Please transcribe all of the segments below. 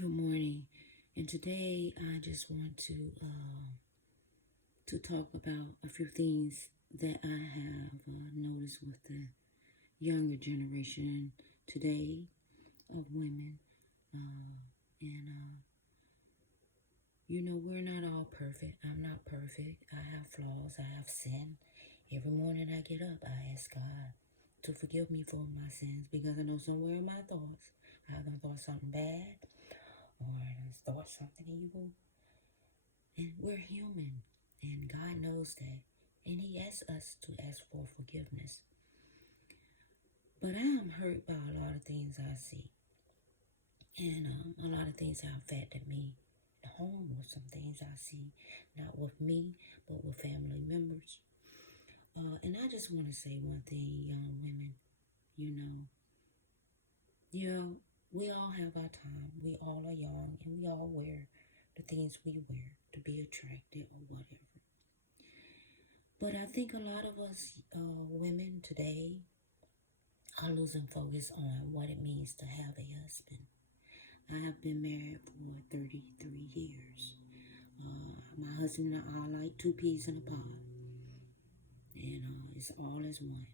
Good morning, and today I just want to talk about a few things that I have noticed with the younger generation today of women. And we're not all perfect. I'm not perfect. I have flaws. I have sin. Every morning I get up, I ask God to forgive me for my sins because I know somewhere in my thoughts I have thought something bad or thought something evil. And we're human, and God knows that. And He asks us to ask for forgiveness. But I am hurt by a lot of things I see, and a lot of things have affected me at home with some things I see, not with me, but with family members. And I just want to say one thing, young women, you know, we all have our time. We all are young, and we all wear the things we wear to be attracted or whatever. But I think a lot of us women today are losing focus on what it means to have a husband. I have been married for 33 years. My husband and I are like two peas in a pod, and it's all as one.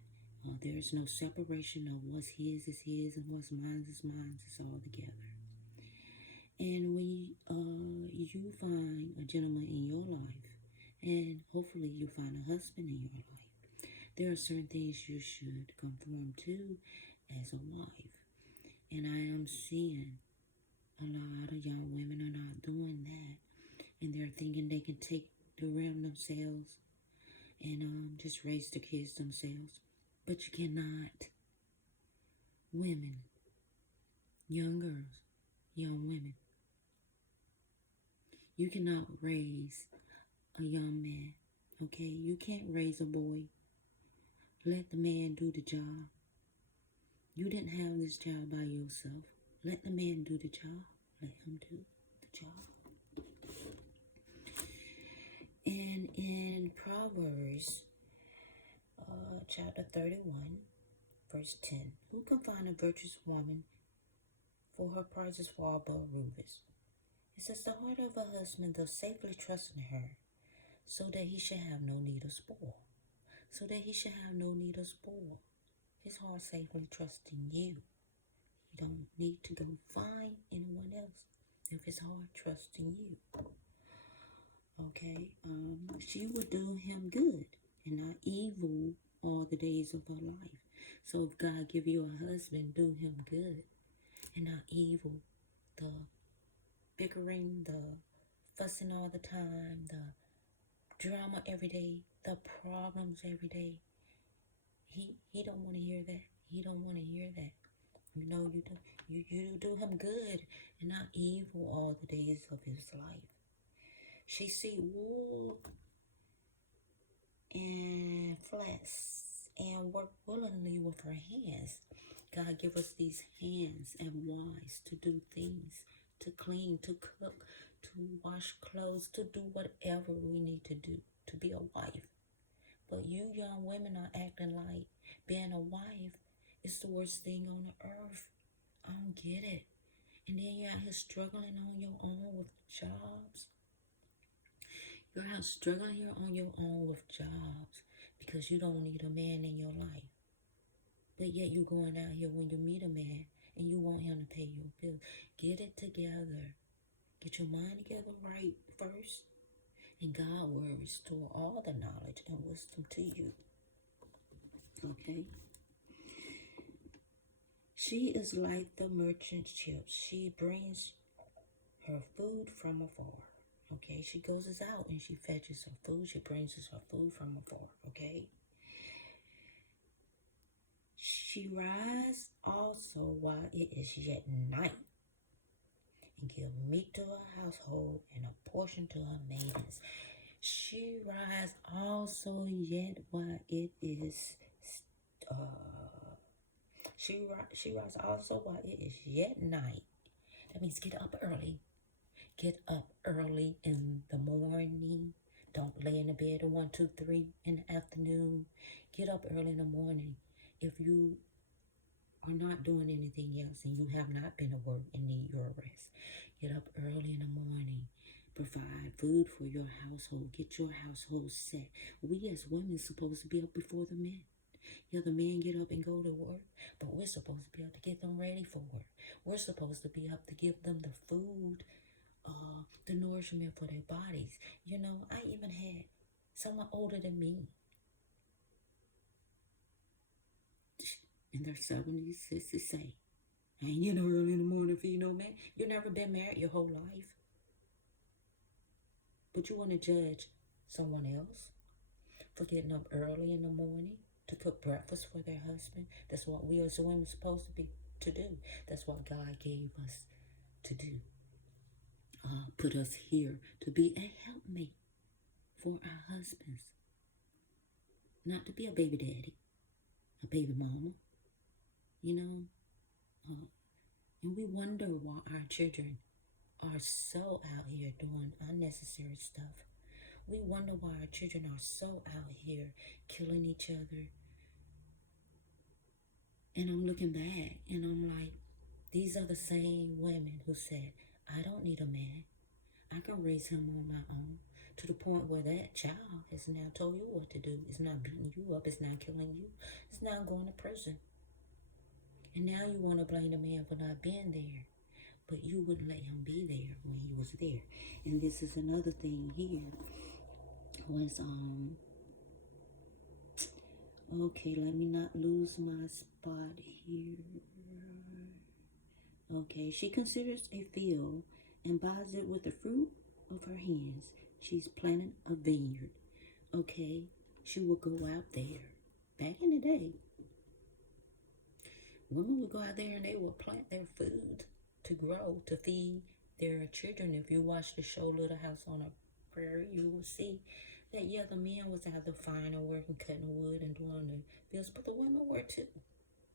There's no separation of what's his is his and what's mine is mine. It's all together. And when you find a gentleman in your life, and hopefully you find a husband in your life, there are certain things you should conform to as a wife. And I am seeing a lot of young women are not doing that. And they're thinking they can take the realm themselves and just raise the kids themselves. But you cannot. Women, young girls, young women, you cannot raise a young man, okay? You can't raise a boy. Let the man do the job. You didn't have this child by yourself. Let the man do the job. Let him do the job. And in Proverbs chapter 31, verse 10, who can find a virtuous woman, for her prizes fall above rubies? It says, the heart of a husband does safely trust in her, so that he shall have no need of spoil. So that he shall have no need of spoil. His heart safely trusts in you. You don't need to go find anyone else if his heart trusts in you. Okay? She would do him good and not evil all the days of her life. So if God give you a husband, do him good and not evil. The bickering, the fussing all the time, the drama every day, the problems every day. He don't want to hear that. He don't want to hear that. You do him good and not evil all the days of his life. She see wool and flax and work willingly with her hands. God give us these hands and wise to do things, to clean, to cook, to wash clothes, to do whatever we need to do to be a wife. But you young women are acting like being a wife is the worst thing on the earth. I don't get it. And then you're out here struggling on your own with jobs. You're out struggling here on your own with jobs because you don't need a man in your life. But yet you're going out here when you meet a man and you want him to pay your bills. Get it together. Get your mind together right first. And God will restore all the knowledge and wisdom to you. Okay? She is like the merchant ships. She brings her food from afar. Okay? She goes out and she fetches her food. She brings us her food from afar. Okay? She rises also while it is yet night, and give meat to her household and a portion to her maidens. She rises also yet while it is she rises also while it is yet night. That means get up early. Get up early in the morning. Don't lay in the bed at 1, 2, 3 in the afternoon. Get up early in the morning. If you are not doing anything else and you have not been to work and need your rest, get up early in the morning, provide food for your household, get your household set. We as women supposed to be up before the men. Yeah, the men get up and go to work, but we're supposed to be up to get them ready for work. We're supposed to be up to give them the food, the nourishment for their bodies. You know, I even had someone older than me in their 70s, 60s say, I ain't getting early in the morning for you, no man. You never been married your whole life, but you want to judge someone else for getting up early in the morning to cook breakfast for their husband. That's what we as women supposed to be to do. That's what God gave us to do. Put us here to be a helpmate for our husbands, not to be a baby daddy, a baby mama, you know. And we wonder why our children are so out here doing unnecessary stuff. We wonder why our children are so out here killing each other. And I'm looking back and I'm like, these are the same women who said, I don't need a man. I can raise him on my own. To the point where that child has now told you what to do. It's not beating you up. It's not killing you. It's not going to prison. And now you want to blame the man for not being there. But you wouldn't let him be there when he was there. And this is another thing here. Was, okay, let me not lose my spot here. Okay, she considers a field and buys it with the fruit of her hands. She's planting a vineyard. Okay, she will go out there. Back in the day, women would go out there and they would plant their food to grow, to feed their children. If you watch the show Little House on a Prairie, you will see that, yeah, the men was out there finding work and cutting wood and doing the bills, but the women were too.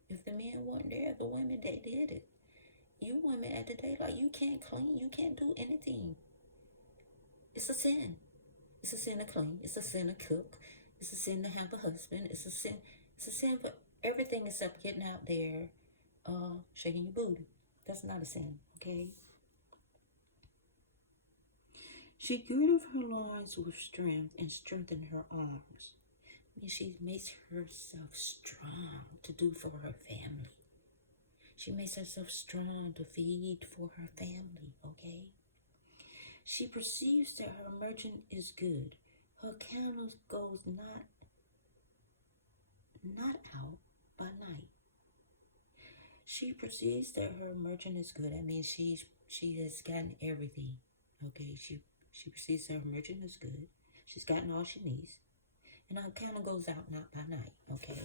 If the men weren't there, the women, they did it. You women at the day, like, you can't clean, you can't do anything. It's a sin. It's a sin to clean. It's a sin to cook. It's a sin to have a husband. It's a sin. It's a sin for everything except getting out there, shaking your booty. That's not a sin, okay? She girded her loins with strength and strengthened her arms. I mean, she makes herself strong to do for her family. She makes herself strong to feed for her family, okay? She perceives that her merchant is good. Her candle goes not out by night. She perceives that her merchant is good. I mean, she has gotten everything. Okay, she perceives that her merchant is good. She's gotten all she needs. And her candle goes out not by night. Okay.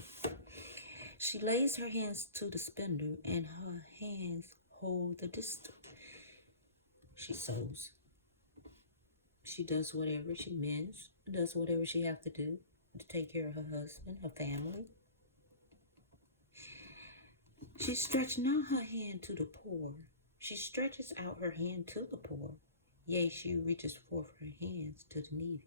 She lays her hands to the spindle, and her hands hold the distaff. She sews. She does whatever. She mends. Does whatever she has to do to take care of her husband, her family. She stretched not her hand to the poor. She stretches out her hand to the poor. Yea, she reaches forth her hands to the needy.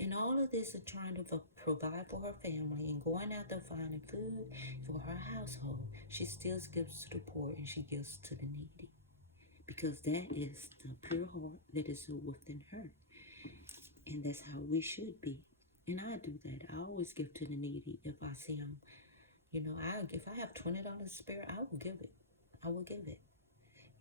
And all of this is trying to provide for her family and going out there finding food for her household. She still gives to the poor and she gives to the needy. Because that is the pure heart that is within her. And that's how we should be. And I do that. I always give to the needy if I see them. You know, if I have $20 spare, I will give it. I will give it.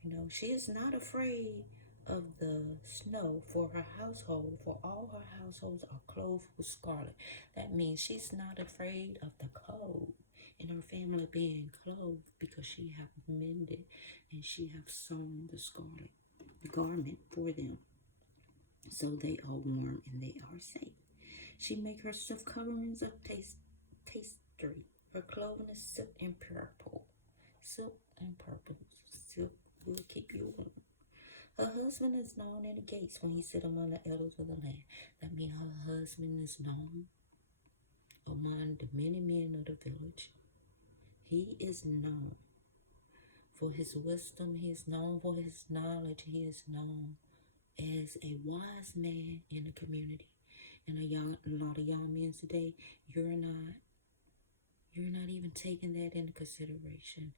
You know, she is not afraid of the snow for her household, for all her households are clothed with scarlet. That means she's not afraid of the cold and her family being clothed because she have mended and she have sewn the scarlet garment for them. So they are warm and they are safe. She make herself coverings of tapestry. Her clothing is silk and purple. Silk and purple. Silk will keep you warm. Her husband is known in the gates when he sit among the elders of the land. That means her husband is known among the many men of the village. He is known for his wisdom. He is known for his knowledge. He is known as a wise man in the community. And a lot of young men today, you're not even taking that into consideration.